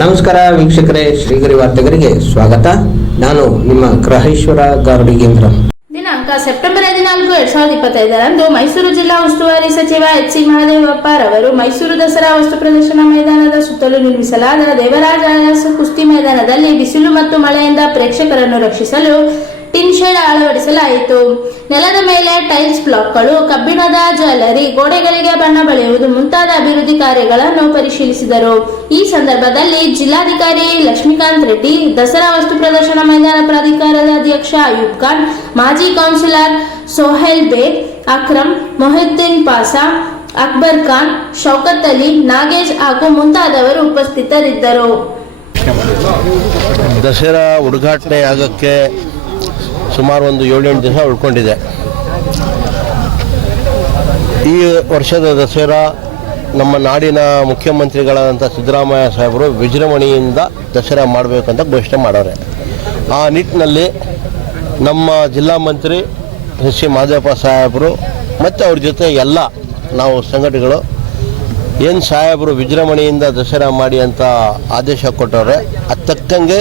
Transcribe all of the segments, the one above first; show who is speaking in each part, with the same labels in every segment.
Speaker 1: ನಮಸ್ಕಾರ ವೀಕ್ಷಕರೇ, ಶ್ರೀಗರಿ ವಾರ್ತೆಗರಿಗೆ ಸ್ವಾಗತ. ನಾನು ನಿಮ್ಮ ಗ್ರಹೇಶ್ವರ ಗಾರ್ಡಿಗೇಂದ್ರ
Speaker 2: ದಿನಾಂಕ ಸೆಪ್ಟೆಂಬರ್ ಹದಿನಾಲ್ಕು, ಎರಡ್ ಸಾವಿರದ ಇಪ್ಪತ್ತೈದರಂದು ಮೈಸೂರು ಜಿಲ್ಲಾ ಉಸ್ತುವಾರಿ ಸಚಿವ ಎಚ್ ಸಿ ಮಹದೇವಪ್ಪ ರವರು ಮೈಸೂರು ದಸರಾ ವಸ್ತು ಪ್ರದರ್ಶನ ಮೈದಾನದ ಸುತ್ತಲೂ ನಿರ್ಮಿಸಲಾದ ದೇವರಾಜ ಕುಸ್ತಿ ಮೈದಾನದಲ್ಲಿ ಬಿಸಿಲು ಮತ್ತು ಮಳೆಯಿಂದ ಪ್ರೇಕ್ಷಕರನ್ನು ರಕ್ಷಿಸಲು ಟಿನ್ ಶೆಡ್ ಅಳವಡಿಸಲಾಯಿತು. ನೆಲದ ಮೇಲೆ ಟೈಲ್ಸ್ ಬ್ಲಾಕ್ಗಳು, ಕಬ್ಬಿಣದ ಜಾಲರಿ ಗೋಡೆಗಳಿಗೆ ಬಣ್ಣ ಬಳಿಯುವುದು ಮುಂತಾದ ಅಭಿವೃದ್ಧಿ ಕಾರ್ಯಗಳನ್ನು ಪರಿಶೀಲಿಸಿದರು. ಈ ಸಂದರ್ಭದಲ್ಲಿ ಜಿಲ್ಲಾಧಿಕಾರಿ ಲಕ್ಷ್ಮೀಕಾಂತ್ ರೆಡ್ಡಿ, ದಸರಾ ವಸ್ತು ಪ್ರದರ್ಶನ ಮೈದಾನ ಪ್ರಾಧಿಕಾರದ ಅಧ್ಯಕ್ಷ ಅಯೂಬ್ ಖಾನ್, ಮಾಜಿ ಕೌನ್ಸಿಲರ್ ಸೋಹೆಲ್ ಬೇಗ್, ಅಕ್ರಮ್ ಮೊಹಿದ್ದೀನ್ ಪಾಸಾ, ಅಕ್ಬರ್ ಖಾನ್, ಶೌಕತ್ ಅಲಿ, ನಾಗೇಶ್ ಹಾಗೂ ಮುಂತಾದವರು ಉಪಸ್ಥಿತರಿದ್ದರು.
Speaker 3: ದಸರಾ ಉದ್ಘಾಟನೆ ಆಗೋಕ್ಕೆ ಸುಮಾರು ಒಂದು ಏಳೆಂಟು ದಿವಸ ಉಳ್ಕೊಂಡಿದೆ. ಈ ವರ್ಷದ ದಸರಾ ನಮ್ಮ ನಾಡಿನ ಮುಖ್ಯಮಂತ್ರಿಗಳಾದಂಥ ಸಿದ್ದರಾಮಯ್ಯ ಸಾಹೇಬರು ವಿಜೃಂಭಣೆಯಿಂದ ದಸರಾ ಮಾಡಬೇಕಂತ ಘೋಷಣೆ ಮಾಡವ್ರೆ ಆ ನಿಟ್ಟಿನಲ್ಲಿ ನಮ್ಮ ಜಿಲ್ಲಾ ಮಂತ್ರಿ ಎಸ್ ಸಿ ಮಾದೇವಪ್ಪ ಸಾಹೇಬರು ಮತ್ತು ಅವ್ರ ಜೊತೆ ಎಲ್ಲ ನಾವು ಸಂಘಟನೆಗಳು ಏನು ಸಾಹೇಬರು ವಿಜೃಂಭಣೆಯಿಂದ ದಸರಾ ಮಾಡಿ ಅಂತ ಆದೇಶ ಕೊಟ್ಟವ್ರೆ, ಅದು ತಕ್ಕಂಗೆ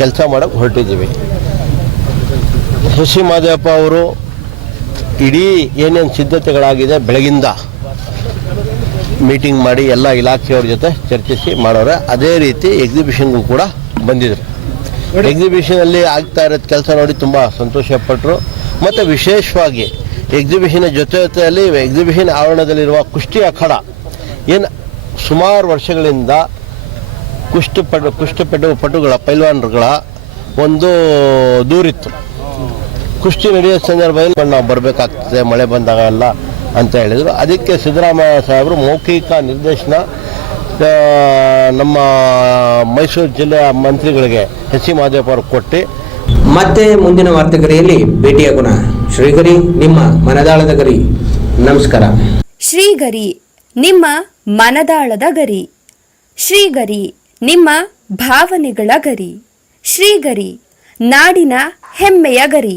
Speaker 3: ಕೆಲಸ ಮಾಡೋಕ್ಕೆ ಹೊರಟಿದ್ದೀವಿ. ಶಶಿ ಮಾದೇವಪ್ಪ ಅವರು ಇಡೀ ಏನೇನು ಸಿದ್ಧತೆಗಳಾಗಿದೆ ಬೆಳಗಿಂದ ಮೀಟಿಂಗ್ ಮಾಡಿ ಎಲ್ಲ ಇಲಾಖೆಯವ್ರ ಜೊತೆ ಚರ್ಚಿಸಿ ಮಾಡೋರೆ. ಅದೇ ರೀತಿ ಎಕ್ಸಿಬಿಷನ್ಗೂ ಕೂಡ ಬಂದಿದ್ರು. ಎಕ್ಸಿಬಿಷನಲ್ಲಿ ಆಗ್ತಾ ಇರೋದು ಕೆಲಸ ನೋಡಿ ತುಂಬ ಸಂತೋಷಪಟ್ಟರು ಮತ್ತು ವಿಶೇಷವಾಗಿ ಎಕ್ಸಿಬಿಷನ್ ಜೊತೆ ಜೊತೆಯಲ್ಲಿ ಎಕ್ಸಿಬಿಷನ್ ಆವರಣದಲ್ಲಿರುವ ಕುಷ್ಟಿ ಅಖಾಡ ಏನು ಸುಮಾರು ವರ್ಷಗಳಿಂದ ಕುಷ್ಠಪಟು ಕುಷ್ಠಪಟು ಪಟುಗಳ ಪೈಲ್ವಾನ್ಗಳ ಒಂದು ದೂರಿತ್ತು. ಕುಸ್ತಿ ನಡೆಯೋ ಸಂದರ್ಭದಲ್ಲಿ ನಾವು ಬರಬೇಕಾಗ್ತದೆ ಮಳೆ ಬಂದಾಗ ಎಲ್ಲ ಅಂತ ಹೇಳಿದರು. ಅದಕ್ಕೆ ಸಿದ್ದರಾಮಯ್ಯ ಸಾಹೇಬರು ಮೌಖಿಕ ನಿರ್ದೇಶನ ನಮ್ಮ ಮೈಸೂರು ಜಿಲ್ಲೆಯ ಮಂತ್ರಿಗಳಿಗೆ ಎಸ್ ಸಿ ಮಾದೇವಪ್ಪ ಅವರು ಕೊಟ್ಟು.
Speaker 1: ಮತ್ತೆ ಮುಂದಿನ ವಾರ್ತೆಗರಿಯಲ್ಲಿ ಭೇಟಿಯಾಗೋಣ. ಶ್ರೀಗರಿ ನಿಮ್ಮ ಮನದಾಳದ ಗರಿ. ನಮಸ್ಕಾರ.
Speaker 4: ಶ್ರೀಗರಿ ನಿಮ್ಮ ಮನದಾಳದ ಗರಿ. ಶ್ರೀಗರಿ ನಿಮ್ಮ ಭಾವನೆಗಳ ಗರಿ. ಶ್ರೀಗರಿ ನಾಡಿನ ಹೆಮ್ಮೆಯ ಗರಿ.